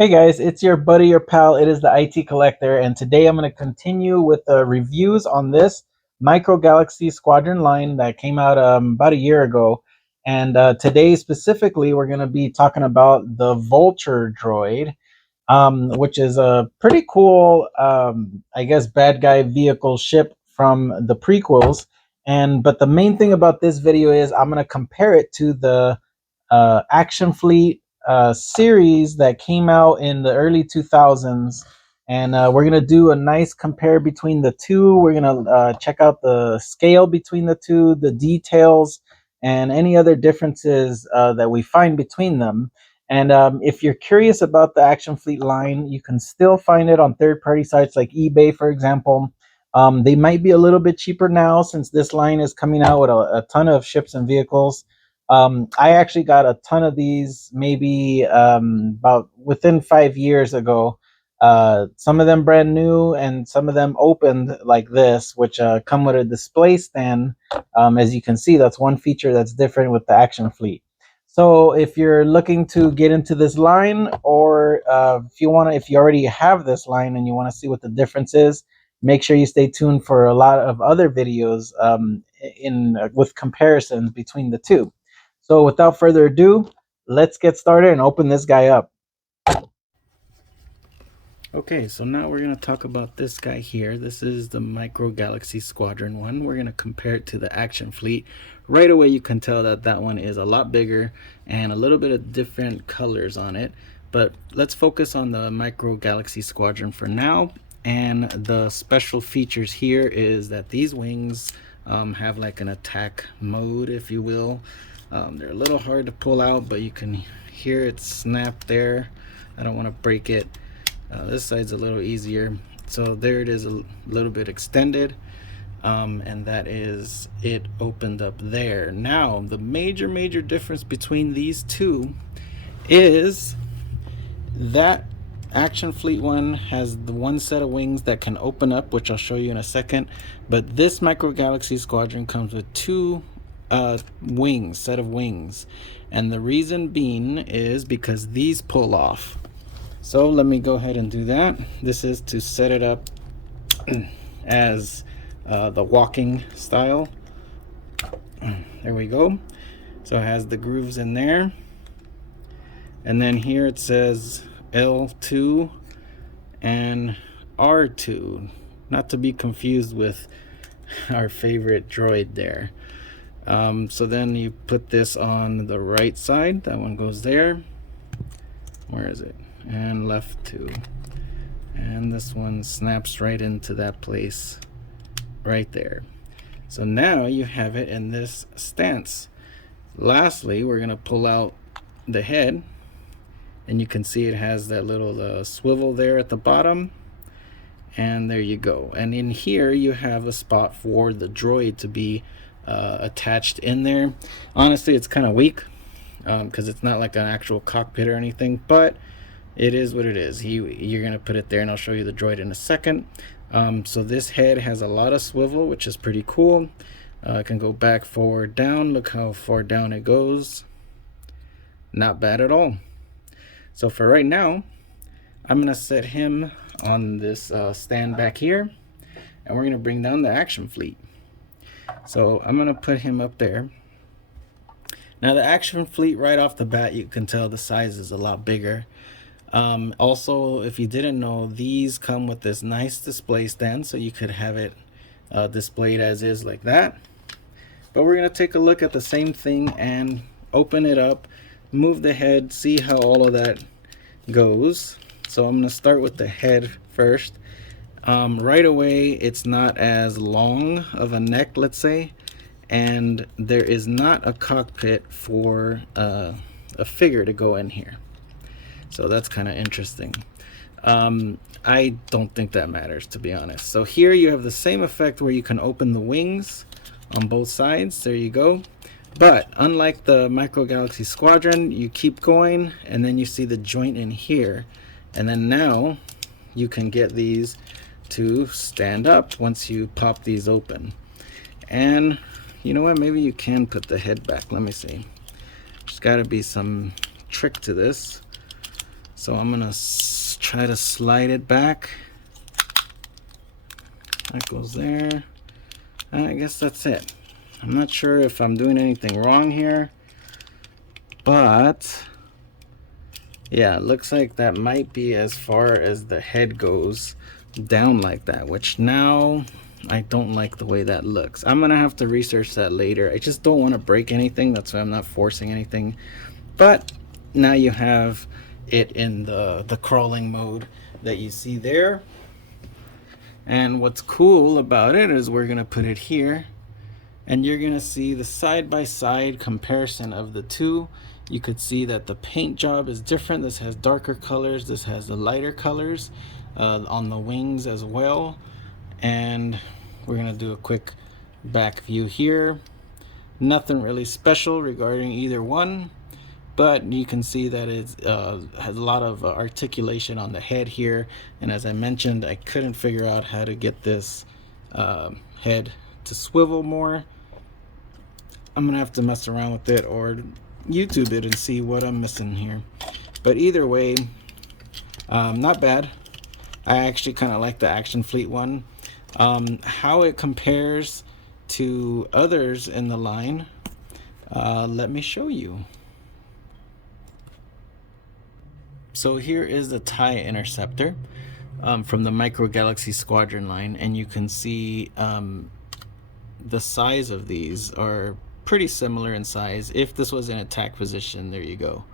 Hey guys, it's your buddy, your pal. It is the IT Collector, and today I'm going to continue with the reviews on this Micro Galaxy Squadron line that came out about a year ago. And today specifically, we're going to be talking about the Vulture droid, which is a pretty cool, I guess, bad guy vehicle ship from the prequels. And but the main thing about this video is I'm going to compare it to the Action Fleet series that came out in the early 2000s. And we're going to do a nice compare between the two. We're going to check out the scale between the two, the details, and any other differences that we find between them. And if you're curious about the Action Fleet line, you can still find it on third party sites like eBay, for example. They might be a little bit cheaper now since this line is coming out with a ton of ships and vehicles. I actually got a ton of these maybe about within 5 years ago. Some of them brand new and some of them opened like this, which come with a display stand. As you can see, that's one feature that's different with the Action Fleet. So if you're looking to get into this line, or if you already have this line and you want to see what the difference is, make sure you stay tuned for a lot of other videos in with comparisons between the two. So without further ado, let's get started and open this guy up. Okay, so now we're going to talk about this guy here. This is the Micro Galaxy Squadron one. We're going to compare it to the Action Fleet. Right away you can tell that that one is a lot bigger and a little bit of different colors on it. But let's focus on the Micro Galaxy Squadron for now. And the special features here is that these wings have like an attack mode, if you will. They're a little hard to pull out, but you can hear it snap there. I don't want to break it. This side's a little easier. So there it is, a little bit extended. And that is it opened up there. Now, the major difference between these two is that Action Fleet one has the one set of wings that can open up, which I'll show you in a second. But this Micro Galaxy Squadron comes with two set of wings. And the reason being is because these pull off. So let me go ahead and do that. This is to set it up as the walking style. There we go. So it has the grooves in there. And then here it says L2 and R2. Not to be confused with our favorite droid there. So then you put this on the right side. That one goes there. Where is it? And left 2. And this one snaps right into that place right there. So now you have it in this stance. Lastly, we're going to pull out the head, and you can see it has that little swivel there at the bottom, and there you go. And in here you have a spot for the droid to be attached in there. Honestly, it's kind of weak because it's not like an actual cockpit or anything, but it is what it is. You're going to put it there, and I'll show you the droid in a second. So this head has a lot of swivel, which is pretty cool. It can go back, forward, down. Look how far down it goes. Not bad at all. So for right now, I'm going to set him on this stand back here, and we're going to bring down the Action Fleet. So I'm going to put him up there. Now the Action Fleet, right off the bat, you can tell the size is a lot bigger. Also, if you didn't know, these come with this nice display stand, so you could have it displayed as is like that. But we're going to take a look at the same thing and open it up, move the head, see how all of that goes. So I'm going to start with the head first. Right away, it's not as long of a neck, let's say, and there is not a cockpit for a figure to go in here. So that's kind of interesting. I don't think that matters, to be honest. So here you have the same effect where you can open the wings on both sides. There you go. But unlike the Micro Galaxy Squadron, you keep going and then you see the joint in here. And then now you can get these to stand up once you pop these open. And you know what? Maybe you can put the head back. Let me see. There's got to be some trick to this. So I'm gonna try to slide it back. That goes there. I guess that's it. I'm not sure if I'm doing anything wrong here, but yeah, it looks like that might be as far as the head goes down like that, which now I don't like the way that looks. I'm gonna have to research that later. I just don't want to break anything. That's why I'm not forcing anything. But now you have it in the crawling mode that you see there. And what's cool about it is we're gonna put it here, and you're gonna see the side-by-side comparison of the two. You could see that the paint job is different. This has darker colors, this has the lighter colors on the wings as well. And we're gonna do a quick back view here. Nothing really special regarding either one, but you can see that it has a lot of articulation on the head here. And as I mentioned, I couldn't figure out how to get this head to swivel more. I'm gonna have to mess around with it or YouTube it and see what I'm missing here. But either way, not bad. I actually kind of like the Action Fleet one. How it compares to others in the line, let me show you. So here is the TIE Interceptor from the Micro Galaxy Squadron line, and you can see the size of these are pretty similar in size. If this was in attack position, there you go.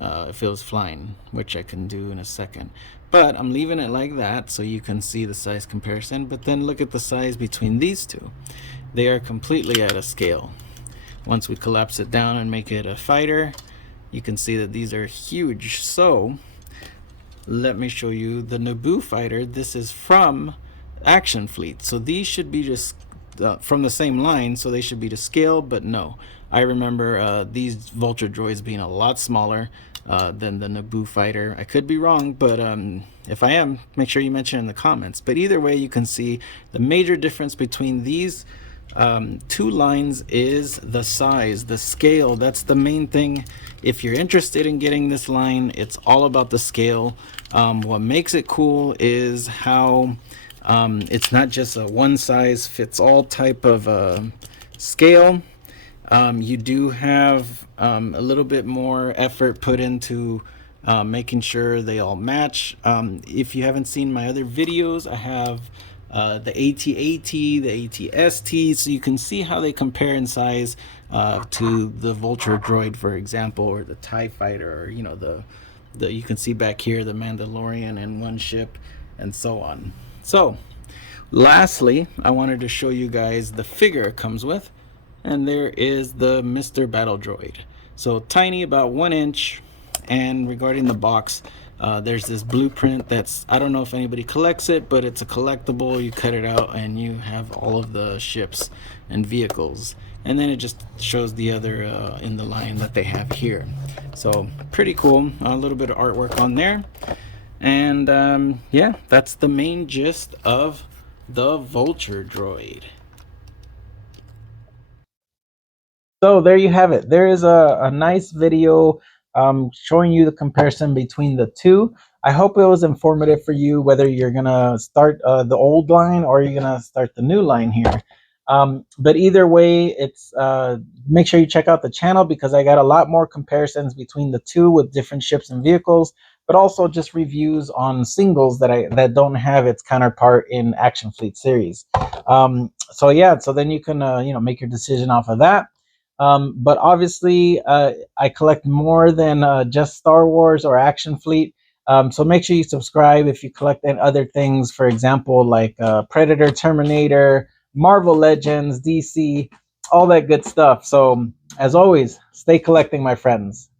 If it was flying, which I can do in a second. But I'm leaving it like that so you can see the size comparison. But then look at the size between these two. They are completely out of scale. Once we collapse it down and make it a fighter, you can see that these are huge. So let me show you the Naboo fighter. This is from Action Fleet. So these should be just from the same line, so they should be to scale, but no. I remember these Vulture droids being a lot smaller than the Naboo fighter. I could be wrong, but if I am, make sure you mention it in the comments. But either way, you can see the major difference between these two lines is the size, the scale. That's the main thing. If you're interested in getting this line, it's all about the scale. What makes it cool is how it's not just a one size fits all type of scale. You do have a little bit more effort put into making sure they all match. If you haven't seen my other videos, I have the AT-AT, the AT-ST, so you can see how they compare in size to the Vulture droid, for example, or the TIE fighter, or you know, the you can see back here the Mandalorian in one ship, and so on. So lastly, I wanted to show you guys the figure it comes with, and there is the Mr. Battle Droid. So tiny, about 1 inch. And regarding the box, there's this blueprint that's, I don't know if anybody collects it, but it's a collectible. You cut it out and you have all of the ships and vehicles, and then it just shows the other in the line that they have here. So pretty cool. A little bit of artwork on there. And yeah, that's the main gist of the Vulture droid. So there you have it. There is a nice video showing you the comparison between the two. I hope it was informative for you, whether you're gonna start the old line or you're gonna start the new line here. But either way, it's make sure you check out the channel because I got a lot more comparisons between the two with different ships and vehicles, but also just reviews on singles that don't have its counterpart in Action Fleet series. So yeah, so then you can make your decision off of that. But obviously, I collect more than just Star Wars or Action Fleet. So make sure you subscribe if you collect other things, for example, like Predator, Terminator, Marvel Legends, DC, all that good stuff. So as always, stay collecting, my friends.